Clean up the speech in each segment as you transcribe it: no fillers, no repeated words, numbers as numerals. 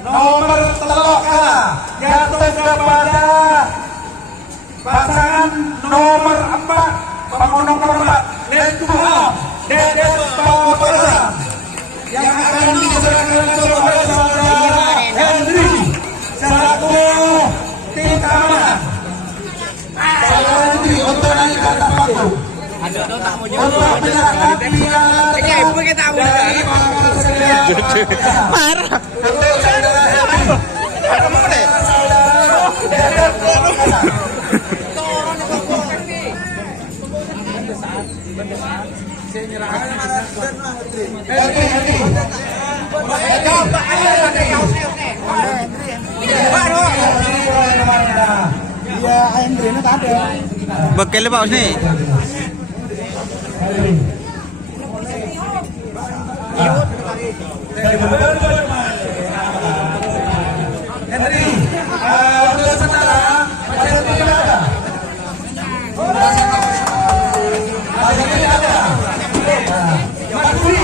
nomor telok jatuh kepada pasangan nomor 4 bangun nomor 4 Lettuham Dedet Bapak yang akan diserahkan langsung oleh saudara Hendri selaku tim keamanan. Saudara Hendri untuk naik ke atas panggung untuk menyerahkan piala dari marah. Iya, Hendri itu ada. Bekel Pak Usni. Hendri, untuk sementara masih tidak ada. Masih tidak ada. Mas Budi,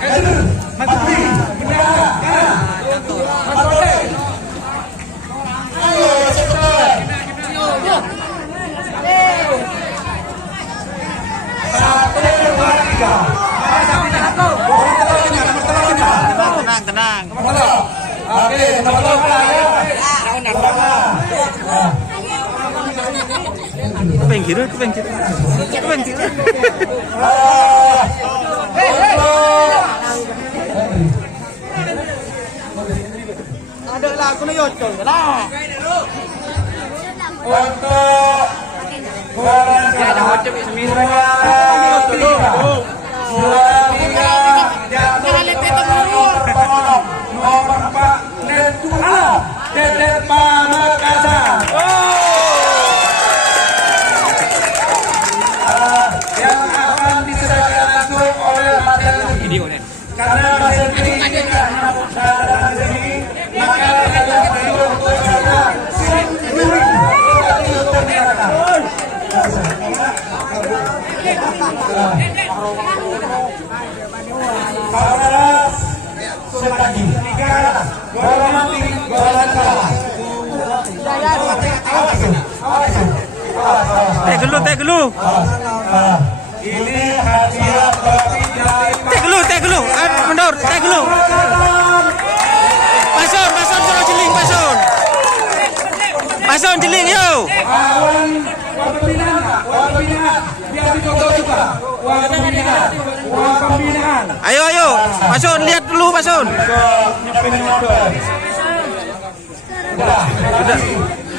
Hendri, Mas Budi, bendera, Mas Budi. Ayo, cepat. 1, 2, 3. Tenang. Oke, Ke pinggir. ada lagu nih yocol lah. Untuk nomor 4 Lettuham Dedet Pamekasan. Yang akan diserahkan langsung oleh Madel karena Madel ini tidak datang di sini, maka datang untuk sana sendiri untuk menyerahkan. Paras Sulagi 3 golongan salah. Teh gelu. Ini hadiah trofi dari Teh gelu. Mundur, teh gelu. Pason suruh jeling pason. Pason jeling yo. Kawan pembinaan biar dicontoh juga. Pembinaan. Ayo. Pason lihat dulu pason.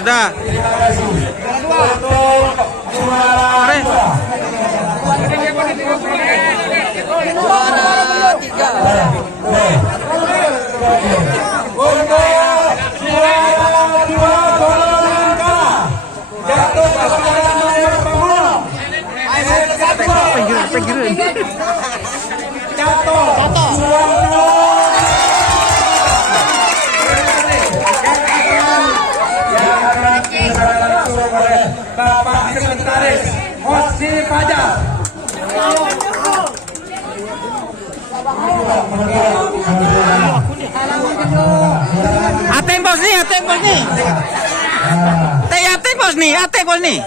Sudah. Mari. Pinggirin. Bapak Sekretaris Hosni Fajar. Ateng bos nih. Ateng bos nih.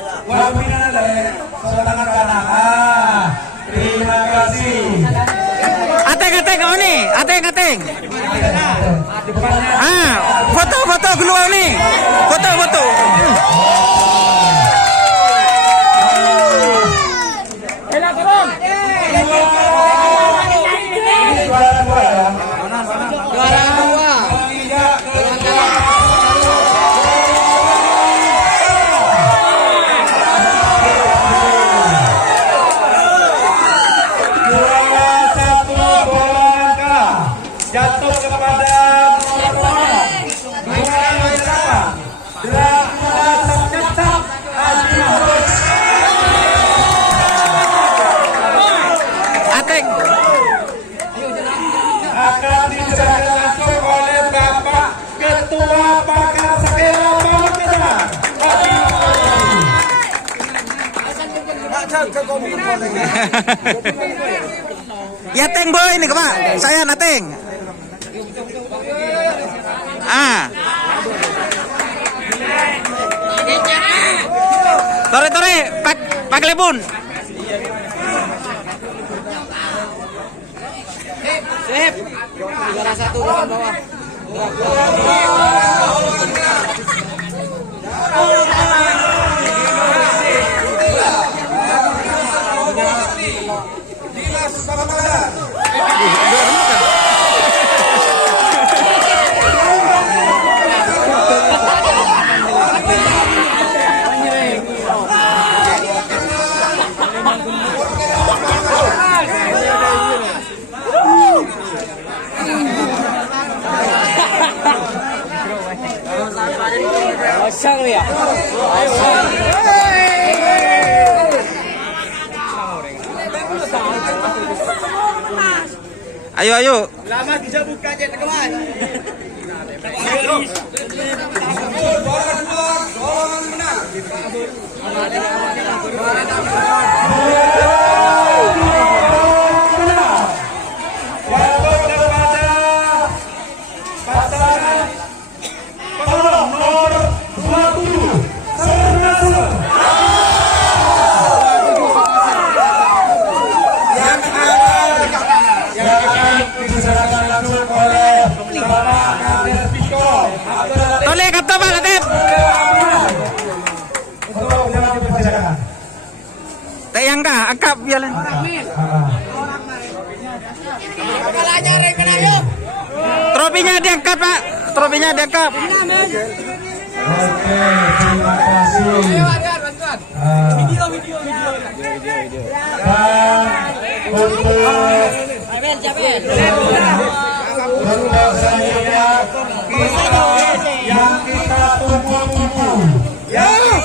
Terima kasih. Ateng kau nih. Ateng. Foto dulu nih. Foto. Jatuh kepada Ateng. Akan diserahkan langsung oleh Bapak Ketua Pakar Sakera Pamekasan. Ya Teng boy ini Pak. Saya Nateng. Ah. Tore, Pak Lebun. Sip. Juara 1 depan bawah. Dimas Samaran. Ayo. Lama bisa buka aja teman. Tole kata Pak Latif. Tayang kah? Akap bialan. Trofinya diangkat Pak. Trofinya diangkat. Oke, terima kasih. Video. Untuk selanjutnya yang kita tunggu-tunggu, jatuh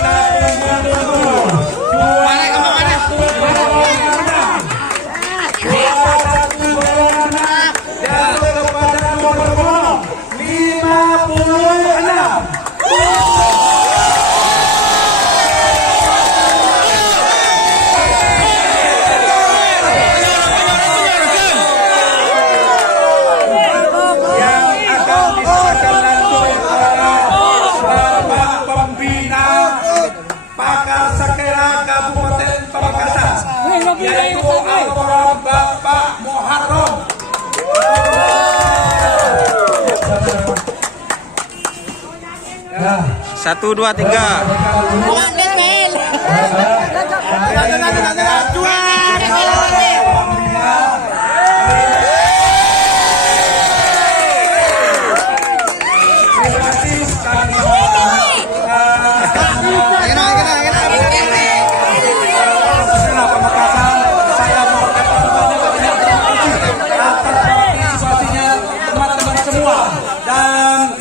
kepada nomor 56. Pakar Sakera Kabupaten Pamekasan, yaitu Alpora Bapak Muharram. Ya. 1, 2, 3. Dan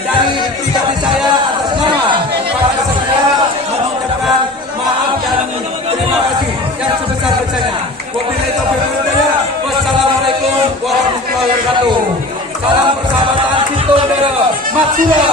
dari pribadi saya atas nama para saya mengucapkan maaf dan terima kasih yang sebesar-besarnya. Wabillahi taufiq wal hidayah. Wassalamualaikum warahmatullahi wabarakatuh. Salam persahabatan Cito Dero Matsura.